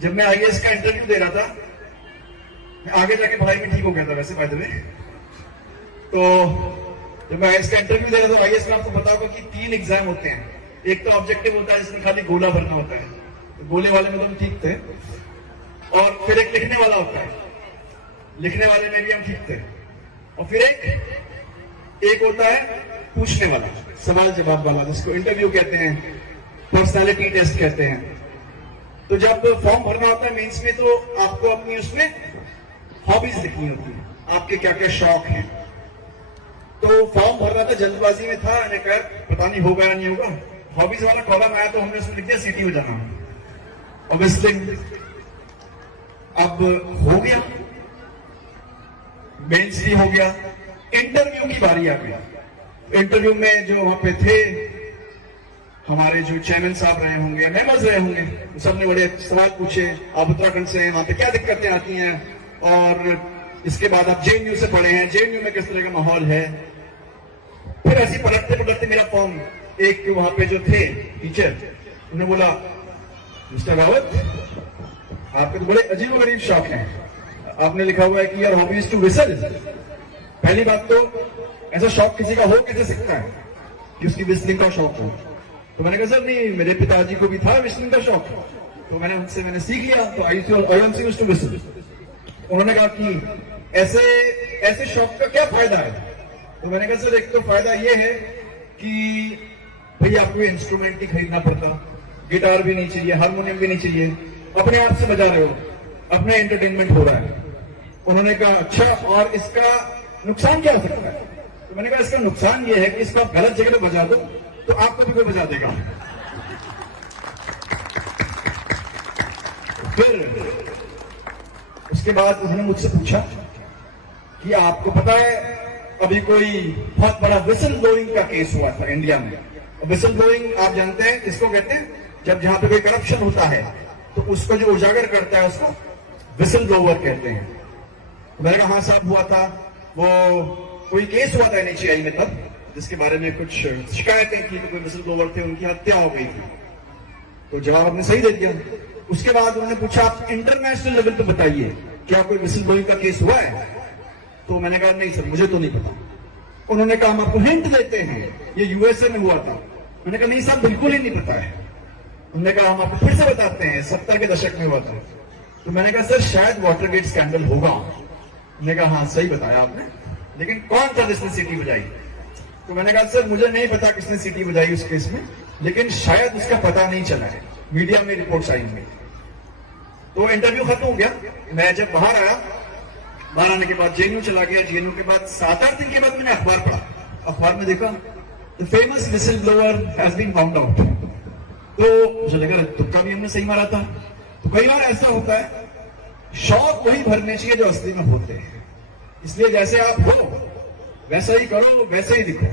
जब मैं आईएएस का इंटरव्यू दे रहा था, मैं आगे जाके पढ़ाई में ठीक हो गया था वैसे बाय द वे। तो जब मैं आईएएस का इंटरव्यू दे रहा था, आईएएस में आपको पता होगा कि 3 एग्जाम होते हैं। एक तो ऑब्जेक्टिव होता है जिसमें खाली गोला भरना होता है, तो गोले वाले में तो हम ठीक थे। और फिर एक लिखने वाला होता है, लिखने वाले में भी हम ठीक थे। और फिर एक होता है पूछने वाला, सवाल जवाब वाला, जिसको इंटरव्यू कहते हैं, पर्सनालिटी टेस्ट कहते हैं। तो जब फॉर्म भरना होता है मेंस में, तो आपको अपनी उसमें हॉबीज लिखनी होती है, आपके क्या क्या शौक हैं। तो फॉर्म भर रहा था, जल्दबाजी में था, मैंने कहा पता नहीं होगा या नहीं होगा। हॉबीज वाला कॉलम आया तो हमने उसमें लिख दिया सिटी हो जाना। ऑब्वियसली अब हो गया, मेंस भी हो गया, इंटरव्यू की बारी आ गई। इंटरव्यू में जो वहां पे थे हमारे जो चेयरमैन साहब रहे होंगे या मेंबर्स रहे होंगे, सबने बड़े सवाल पूछे। आप उत्तराखंड से हैं, वहां पे क्या दिक्कतें आती हैं, और इसके बाद आप जेएनयू से पढ़े हैं, जेएनयू में किस तरह का माहौल है। फिर ऐसे पलटते पलटते मेरा फॉर्म, एक वहां पे जो थे टीचर, उन्होंने बोला मिस्टर रावत, आपके तो बड़े अजीब गरीब शौक हैं। आपने लिखा हुआ है कि यार हॉबीज टू विसल। पहली बात तो ऐसा शौक किसी का हो कैसे सकता है कि उसकी विस्लिंग का शौक हो। तो मैंने कहा सर नहीं, मेरे पिताजी को भी था विस्लिंग का शौक, तो मैंने सीख लिया। तो आई टू विसल। उन्होंने कहा कि ऐसे शौक का क्या फायदा है। तो मैंने कहा सर एक तो फायदा ये है कि भैया आपको इंस्ट्रूमेंट नहीं खरीदना पड़ता, गिटार भी नहीं चाहिए, हारमोनियम भी नहीं चाहिए, अपने आप से बजा रहे हो, अपना एंटरटेनमेंट हो रहा है। उन्होंने कहा अच्छा, और इसका नुकसान क्या हो सकता है। तो मैंने कहा इसका नुकसान ये है कि इसको आप गलत जगह पे बजा दो तो आपको भी कोई बजा देगा। फिर उसके बाद उन्होंने मुझसे पूछा कि आपको पता है अभी कोई बहुत बड़ा विसल ब्लोइंग का केस हुआ था इंडिया में। विसल ब्लोइंग आप जानते हैं किसको कहते हैं, जब जहां पे कोई करप्शन होता है तो उसको जो उजागर करता है उसको विसल ब्लोअर कहते हैं। मैंने कहा हाँ साहब हुआ था, वो कोई केस हुआ था एनएचएआई में तब, जिसके बारे में कुछ शिकायतें थी, तो कोई विसल ब्लोअर थे, उनकी हत्या हो गई थी। तो जवाब आपने सही दे दिया। उसके बाद उन्होंने पूछा आप इंटरनेशनल लेवल पे बताइए क्या कोई विसल ब्लोइंग का केस हुआ है। तो मैंने कहा नहीं सर मुझे तो नहीं पता। उन्होंने कहा हम आपको हिंट देते हैं, ये यूएसए में हुआ था। मैंने कहा नहीं साहब बिल्कुल ही नहीं पता है। उन्होंने कहा हम आपको फिर से बताते हैं, 70 के दशक में हुआ था। तो मैंने कहा सर शायद वाटरगेट स्कैंडल होगा। उन्होंने कहा हाँ सही बताया आपने, लेकिन कौन था जिसने सीटी बजाई। तो मैंने कहा सर मुझे नहीं पता किसने सीटी बजाई उस केस में, लेकिन शायद उसका पता नहीं चला है, मीडिया में रिपोर्ट्स आई होंगी। तो इंटरव्यू खत्म हो गया। मैं जब बाहर आया, बाहर आने के बाद जेएनयू चला गया। जेएनयू के बाद 7-8 दिन के बाद मैंने अखबार पढ़ा। अखबार में देखा the famous whistle blower has been found out. तो मुझे लगा तुक्का भी हमने सही मारा था। तो कई बार ऐसा होता है, शौक वही भरने चाहिए जो असली में होते हैं। इसलिए जैसे आप हो वैसा ही करो, वैसे ही दिखो।